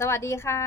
สวัสดีค่ะ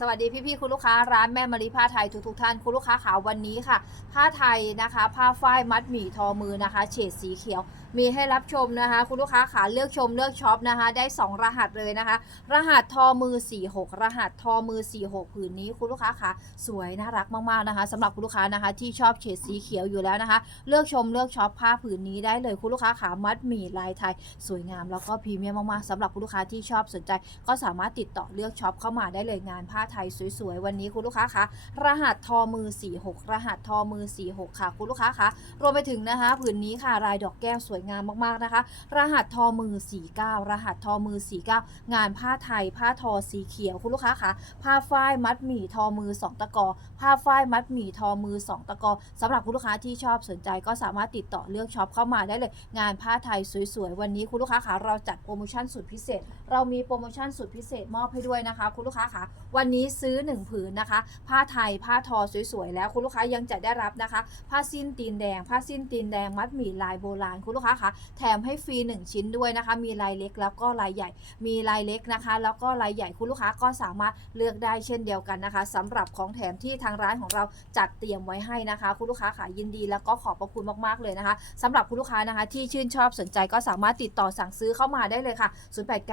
สวัสดีพี่ๆคุณลูกค้าร้านแม่มารีผ้าไทยทุกๆท่านคุณลูกค้าขาวันนี้ค่ะ ผ้าไทยนะคะ ผ้าฝ้ายมัดหมี่ทอมือนะคะ เฉดสีเขียว มีให้รับชมนะคะ คุณลูกค้าขาเลือกชมเลือกช็อปนะคะ ได้ 2 รหัสเลยนะคะ รหัสทอมือ 46 รหัสทอมือ 46 ผืนนี้คุณลูกค้าขาสวยน่ารักมากๆนะคะสำหรับคุณลูกค้านะคะ ที่ชอบเฉดสีเขียวอยู่แล้วนะคะ เลือกชมเลือกช็อปผ้าผืนนี้ได้เลยคุณลูกค้าขามัดหมี่ลายไทย สวยงามแล้วก็พรีเมียมมากๆสำหรับคุณลูกค้าที่ชอบสนใจ ก็สามารถติดต่อเลือกช็อปเข้ามาได้เลยงานผ้าไทยสวยๆวันนี้คุณลูกค้าคะรหัสทอมือ 46 รหัสทอมือ 46 ค่ะ คุณลูกค้าคะรวมไปถึงนะคะ ผืนนี้ค่ะลายดอกแก้วสวยงามมากๆนะคะ รหัสทอมือ 49 รหัสทอมือ 49 งานผ้าไทย ผ้าทอสีเขียวคุณลูกค้าคะผ้าฝ้ายมัดหมี่ทอมือ 2 ตะกอ ผ้าฝ้ายมัดหมี่ทอมือ 2 ตะกอสำหรับคุณลูกค้าที่ชอบสนใจก็สามารถติดต่อเลือกช็อปเข้ามาได้เลย งานผ้าไทยสวยๆ วันนี้คุณลูกค้าคะเราจัดโปรโมชั่นสุดพิเศษ เรามีโปรโมชั่นสุดพิเศษมอบให้ด้วยนะคะ คุณลูกค้าคะวันนี้ซื้อ 1 ผืนนะคะ ผ้าไทยผ้าทอสวยๆแล้วคุณลูกค้ายังจะได้รับนะคะ ผ้าสิ้นตีนแดง ผ้าสิ้นตีนแดงมัดหมี่ลายโบราณคุณลูกค้าคะ แถมให้ฟรี 1 ชิ้นด้วยนะคะ มีลายเล็กแล้วก็ลายใหญ่ มีลายเล็กนะคะ แล้วก็ลายใหญ่คุณลูกค้าก็สามารถเลือกได้เช่นเดียวกันนะคะสำหรับของแถมที่ทางร้านของเราจัดเตรียมไว้ให้นะคะ คุณลูกค้าค่ะยินดีแล้วก็ขอบพระคุณมากๆเลยนะคะสำหรับคุณลูกค้านะคะ ที่ชื่นชอบสนใจก็สามารถติดต่อสั่งซื้อเข้ามาได้เลยค่ะ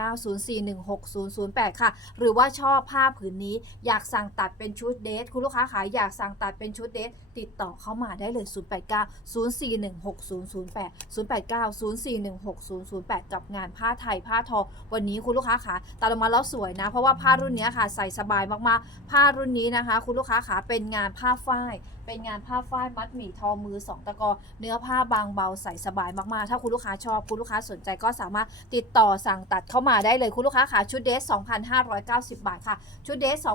0890416008 ค่ะ หรือว่าชอบผ้าผืนนี้ อยากสั่งตัดเป็นชุดเดทคุณลูกค้าขายอยากสั่งตัดเป็นชุดเดทติดต่อเข้ามาได้เลย0890416008 กับงานผ้าไทยผ้าทอ วันนี้คุณลูกค้าขาตาลงมาแล้วสวยนะ เพราะว่าผ้ารุ่นนี้ค่ะใส่สบายมากๆ ผ้ารุ่นนี้นะคะ คุณลูกค้าขาเป็นงานผ้าฝ้าย เป็นงานผ้าฝ้ายมัดหมี่ทอมือ 2 ตะกอ เนื้อผ้าบางเบาใส่สบายมากๆ ถ้าคุณลูกค้าชอบคุณลูกค้าสนใจก็สามารถติดต่อสั่งตัดเข้ามาได้เลยคุณลูกค้าขาชุดเดส2,590 บาทค่ะ ชุดเดส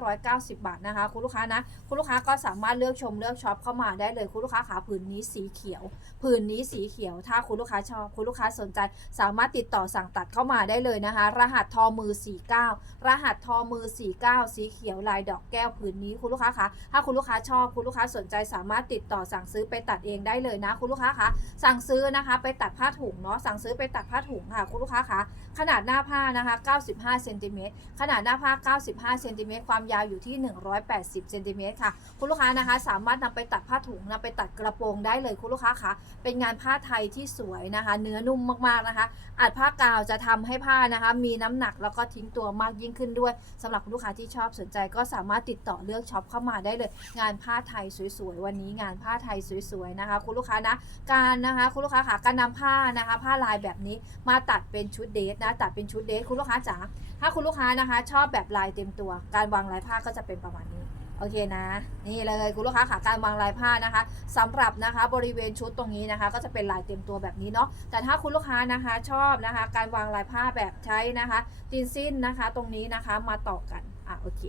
2,590 บาทนะคะ คุณลูกค้านะ คุณลูกค้าก็สามารถเลือกชมเลือกช็อปเข้ามาได้เลยคุณลูกค้าขาผืนนี้สีเขียวผืนนี้สีเขียวถ้าคุณลูกค้าชอบคุณลูกค้าสนใจ สามารถติดต่อสั่งตัดเข้ามาได้เลยนะคะ รหัสทอมือ 49 รหัสทอมือ 49 สีเขียวลายดอกแก้วผืนนี้คุณลูกค้าคะถ้าคุณลูกค้าชอบคุณลูกค้าสนใจ สามารถติดต่อสั่งซื้อไปตัดเองได้เลยนะ คุณลูกค้าคะสั่งซื้อนะคะไปตัดผ้าถุงเนาะสั่งซื้อไปตัดผ้าถุงค่ะคุณลูกค้าคะขนาดหน้าผ้านะคะ 95เซนติเมตรขนาดหน้าผ้า 95เซนติเมตรความยาวอยู่ที่ 180เซนติเมตรค่ะคุณลูกค้านะคะ สามารถนำไปตัดผ้าถุงนำไปตัดกระโปรงได้เลยคุณลูกค้าคะเป็นงานผ้าไทยที่สวยนะคะ เนื้อนุ่มมากๆนะคะ อัดผ้ากาวจะทำให้ผ้านะคะ มีน้ำหนักแล้วก็ทิ้งตัวมากยิ่งขึ้นด้วยสำหรับคุณลูกค้าที่ชอบสนใจก็สามารถติดต่อเลือกช็อปเข้ามาได้เลย งานผ้าไทยสวยๆวันนี้งานผ้าไทยสวยๆนะคะ คุณลูกค้านะการนะคะคุณลูกค้าค่ะการนำผ้านะคะ ผ้าลายแบบนี้มาตัดเป็นชุดเดทนะตัดเป็นชุดเดทคุณลูกค้าจ๋าถ้าคุณลูกค้านะคะ ชอบแบบลายเต็มตัว การวางลายผ้าก็จะเป็นประมาณนี้ โอเคนะ นี่เลยคุณลูกค้าค่ะการวางลายผ้านะคะสำหรับนะคะบริเวณชุดตรงนี้นะคะ ก็จะเป็นลายเต็มตัวแบบนี้เนาะแต่ถ้าคุณลูกค้านะคะชอบนะคะ การวางลายผ้าแบบใช้นะคะตีนสิ้นนะคะ ตรงนี้นะคะมาต่อกันอะโอเค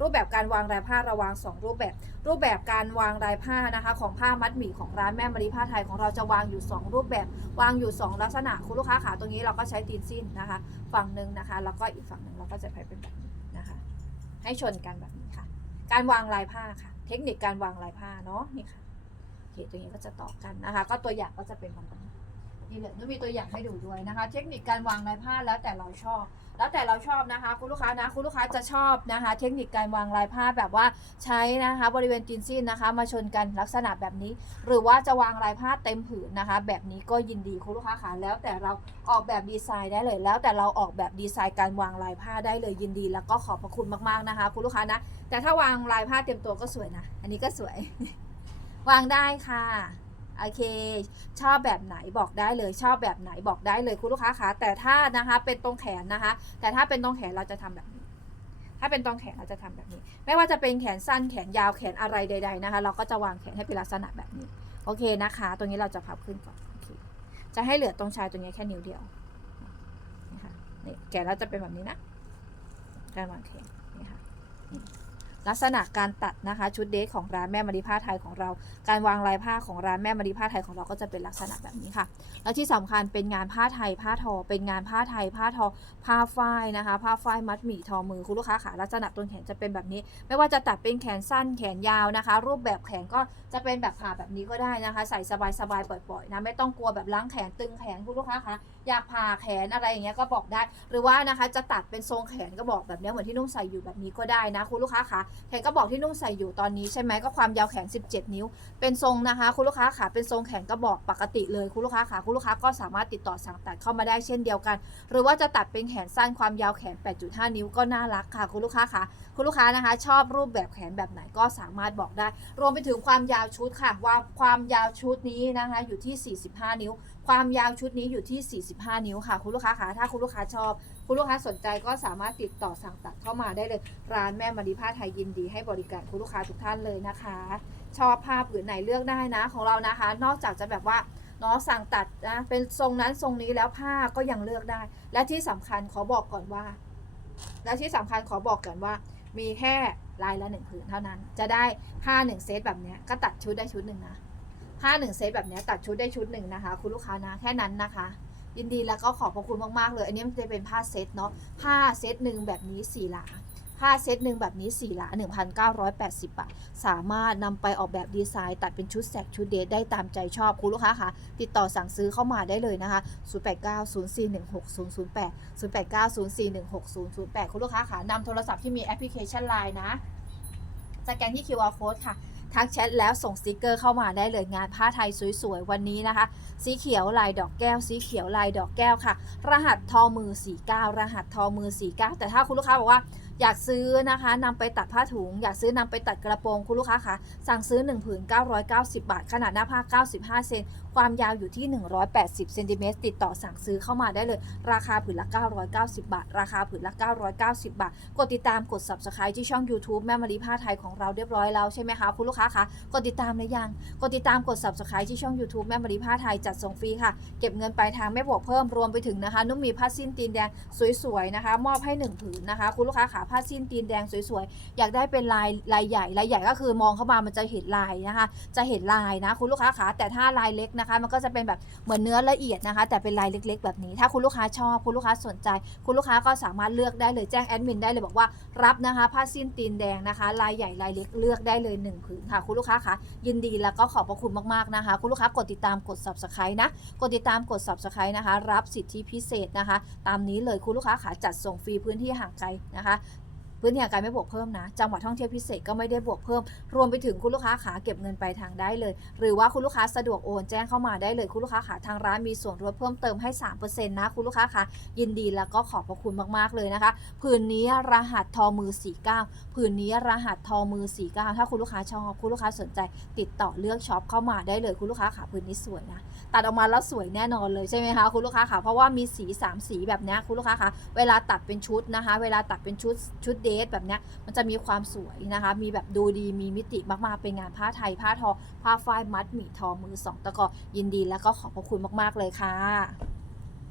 รูปแบบการวางลายผ้าระวางสองรูปแบบ รูปแบบการวางลายผ้านะคะของผ้ามัดหมี่ของร้านแม่มารีผ้าไทยของเราจะวางอยู่ 2 รูปแบบ วางอยู่ 2 ลักษณะคุณลูกค้าขาตรงนี้เราก็ใช้ตีนสิ้นนะคะ ฝั่งหนึ่งนะคะ แล้วก็อีกฝั่งหนึ่งเราก็จะใช้เป็นแบบนี้นะคะ ให้ชนกันแบบนี้ค่ะ การวางลายผ้าค่ะ เทคนิคการวางลายผ้าเนาะนี่ค่ะโอเคตัวนี้ก็จะต่อกันนะคะ ก็ตัวอย่างก็จะเป็นประมาณนี้ นี่เลยนุ้ยมีตัวอย่างให้ดูด้วยนะคะ เทคนิคการวางลายผ้าแล้วแต่เราชอบ แล้วแต่เราชอบนะคะ คุณลูกค้านะ คุณลูกค้าจะชอบนะคะ เทคนิคการวางลายผ้าแบบว่าใช้นะคะ บริเวณตีนซีนนะคะ มาชนกันลักษณะแบบนี้ หรือว่าจะวางลายผ้าเต็มผืนนะคะ แบบนี้ก็ยินดีคุณลูกค้าค่ะแล้วแต่เราออกแบบดีไซน์ได้เลย แล้วแต่เราออกแบบดีไซน์การวางลายผ้าได้เลยยินดี แล้วก็ขอบพระคุณมากๆนะคะ คุณลูกค้านะ แต่ถ้าวางลายผ้าเต็มตัวก็สวยนะ อันนี้ก็สวย วางได้ค่ะ โอเค ชอบแบบไหนบอกได้เลย ชอบแบบไหนบอกได้เลยคุณลูกค้าคะแต่ถ้านะคะเป็นตรงแขนนะคะ แต่ถ้าเป็นตรงแขนเราจะทำแบบนี้ ถ้าเป็นตรงแขนเราจะทำแบบนี้ ไม่ว่าจะเป็นแขนสั้นแขนยาวแขนอะไรใด ๆนะคะ เราก็จะวางแขนให้เป็นลักษณะแบบนี้โอเคนะคะ ตรงนี้เราจะพับขึ้นก่อนโอเคจะให้เหลือตรงชายตรงนี้แค่นิ้วเดียวนี่ค่ะนี่แขนเราจะเป็นแบบนี้นะการวางแขนนี่ค่ะ ลักษณะการตัดนะคะ ชุดเดทของร้านแม่มารีผ้าไทยของเรา การวางลายผ้าของร้านแม่มารีผ้าไทยของเราก็จะเป็นลักษณะแบบนี้ค่ะ แล้วที่สำคัญเป็นงานผ้าไทยผ้าทอ เป็นงานผ้าไทยผ้าทอ ผ้าฝ้ายนะคะ ผ้าฝ้ายมัดหมี่ทอมือคุณลูกค้าขาลักษณะต้นแขนจะเป็นแบบนี้ ไม่ว่าจะตัดเป็นแขนสั้นแขนยาวนะคะ รูปแบบแขนก็จะเป็นแบบผ่าแบบนี้ก็ได้นะคะ ใส่สบายๆปล่อยๆนะไม่ต้องกลัวแบบล้างแขนตึงแขนคุณลูกค้าคะอยากผ่าแขนอะไรอย่างเงี้ยก็บอกได้ หรือว่านะคะจะตัดเป็นทรงแขนก็บอกแบบนี้เหมือนที่นุ่งใส่อยู่แบบนี้ก็ได้นะคุณลูกค้าคะแขนก็บอกที่นุ่งใส่อยู่ตอนนี้ใช่ไหมก็ความยาวแขน 17 นิ้ว เป็นทรงนะคะ คุณลูกค้าขาเป็นทรงแขนก็บอกปกติเลยคุณลูกค้าขาคุณลูกค้าก็สามารถติดต่อสั่งตัดเข้ามาได้เช่นเดียวกัน หรือว่าจะตัดเป็นแขนสั้นความยาวแขน 8.5 นิ้วก็น่ารักค่ะ คุณลูกค้าคะคุณลูกค้านะคะ ชอบรูปแบบแขนแบบไหนก็สามารถบอกได้ รวมไปถึงความยาวชุดค่ะว่าความยาวชุดนี้นะคะอยู่ที่ 45 นิ้ว ความยาวชุดนี้อยู่ที่ 45 นิ้วค่ะ คุณลูกค้าคะถ้าคุณลูกค้าชอบ คุณลูกค้าสนใจก็สามารถติดต่อสั่งตัดเข้ามาได้เลย ร้านแม่มารีผ้าไทยยินดีให้บริการคุณลูกค้าทุกท่านเลยนะคะ ชอบผ้าผืนไหนเลือกได้นะของเรานะคะ นอกจากจะแบบว่าเนาะสั่งตัดนะเป็นทรงนั้นทรงนี้แล้วผ้าก็ยังเลือกได้ และที่สำคัญขอบอกก่อนว่า และที่สำคัญขอบอกก่อนว่า มีแค่ลายละหนึ่งผืนเท่านั้น จะได้ผ้าหนึ่งเซตแบบนี้ก็ตัดชุดได้ชุดหนึ่งนะ ผ้าหนึ่งเซตแบบนี้ตัดชุดได้ชุดหนึ่งนะคะ คุณลูกค้านะแค่นั้นนะคะ ยินดีแล้วก็ขอบพระคุณมากๆเลย อันนี้มันจะเป็นผ้าเซตเนาะผ้าเซตหนึ่งแบบนี้สี่หลาผ้าเซตหนึ่งแบบนี้สี่หลา1,980 บาท สามารถนำไปออกแบบดีไซน์ ตัดเป็นชุดแสกชุดเดทได้ตามใจชอบคุณลูกค้าค่ะติดต่อสั่งซื้อเข้ามาได้เลยนะคะ 0890416008 0890416008 คุณลูกค้าค่ะนำโทรศัพท์ที่มีแอปพลิเคชัน Line นะสแกนที่ QR code ค่ะ ทักแชทแล้วส่งสติกเกอร์เข้ามาได้เลยงานผ้าไทยสวยๆวันนี้นะคะ สีเขียวลายดอกแก้ว สีเขียวลายดอกแก้วค่ะ รหัสทอมือ49รหัสทอมือ49แต่ถ้าคุณลูกค้าบอกว่า อยากซื้อนะคะนำไปตัดผ้าถุง อยากซื้อนำไปตัดกระโปรงคุณลูกค้าคะสั่งซื้อ1ผืน990 บาท ขนาดหน้าผ้า 95 เซนความยาวอยู่ที่ 180 เซนติเมตรติดต่อสั่งซื้อเข้ามาได้เลย ราคาผืนละ 990 บาท ราคาผืนละ 990 บาท กดติดตามกด subscribe ที่ช่อง YouTube แม่มารีผ้าไทยของเราเรียบร้อยแล้วใช่ไหมคะคุณลูกค้าคะกดติดตามหรือยัง กดติดตามกด subscribe ที่ช่อง YouTube แม่มารีผ้าไทยจัดส่งฟรีค่ะ เก็บเงินปลายทางไม่บวกเพิ่มรวมไปถึงนะคะ นุ่มมีผ้าสิ้นตีนแดงสวยๆนะคะ มอบให้1ผืนนะคะคุณลูกค้าขาผ้าสิ้นตีนแดงสวยๆ อยากได้เป็นลายลายใหญ่ลายใหญ่ก็คือมองเข้ามามันจะเห็นลายนะคะ จะเห็นลายนะคุณลูกค้าขาแต่ถ้าลายเล็กนะคะ มันก็จะเป็นแบบเหมือนเนื้อละเอียดนะคะ แต่เป็นลายเล็ก ๆ แบบนี้ ถ้าคุณลูกค้าชอบคุณลูกค้าสนใจ คุณลูกค้าก็สามารถเลือกได้เลยแจ้งแอดมินได้เลยบอกว่ารับนะคะผ้าสิ้นตีนแดงนะคะ ลายใหญ่ลายเล็กเลือกได้เลย1ผืนค่ะ คุณลูกค้าคะยินดีแล้วก็ขอบพระคุณมากๆนะคะ คุณลูกค้ากดติดตามกด subscribe นะกดติดตามกด subscribe นะคะ รับสิทธิพิเศษนะคะ ตามนี้เลยคุณลูกค้าขาจัดส่งฟรีพื้นที่ห่างไกลนะคะ พื้นที่ห่างไกลไม่บวกเพิ่มนะ จังหวัดท่องเที่ยวพิเศษก็ไม่ได้บวกเพิ่ม รวมไปถึงคุณลูกค้าขาเก็บเงินปลายทางได้เลย หรือว่าคุณลูกค้าสะดวกโอนแจ้งเข้ามาได้เลยคุณลูกค้าขาทางร้านมีส่วนลดเพิ่มเติมให้ 3%นะคุณลูกค้าขายินดีแล้วก็ขอบพระคุณมากๆเลยนะคะผืนนี้รหัสทอมือ 49ผืนนี้รหัสทอมือ 49 ถ้าคุณลูกค้าชอบคุณลูกค้าสนใจติดต่อเลือกช็อปเข้ามาได้เลยคุณลูกค้าขาผืนนี้สวยนะตัดออกมาแล้วสวยแน่นอนเลยใช่ไหมคะคุณลูกค้าค่ะเพราะว่ามีสี 3 สีแบบนี้คุณลูกค้าคะเวลาตัดเป็นชุดนะคะ เวลาตัดเป็นชุดชุดเดทแบบเนี้ยมันจะมีความสวยนะคะ มีแบบดูดีมีมิติมากๆ เป็นงานผ้าไทย ผ้าทอ ผ้าฝ้ายมัดหมี่ทอมือสองตะกอยินดีแล้วก็ขอบพระคุณมากๆเลยค่ะ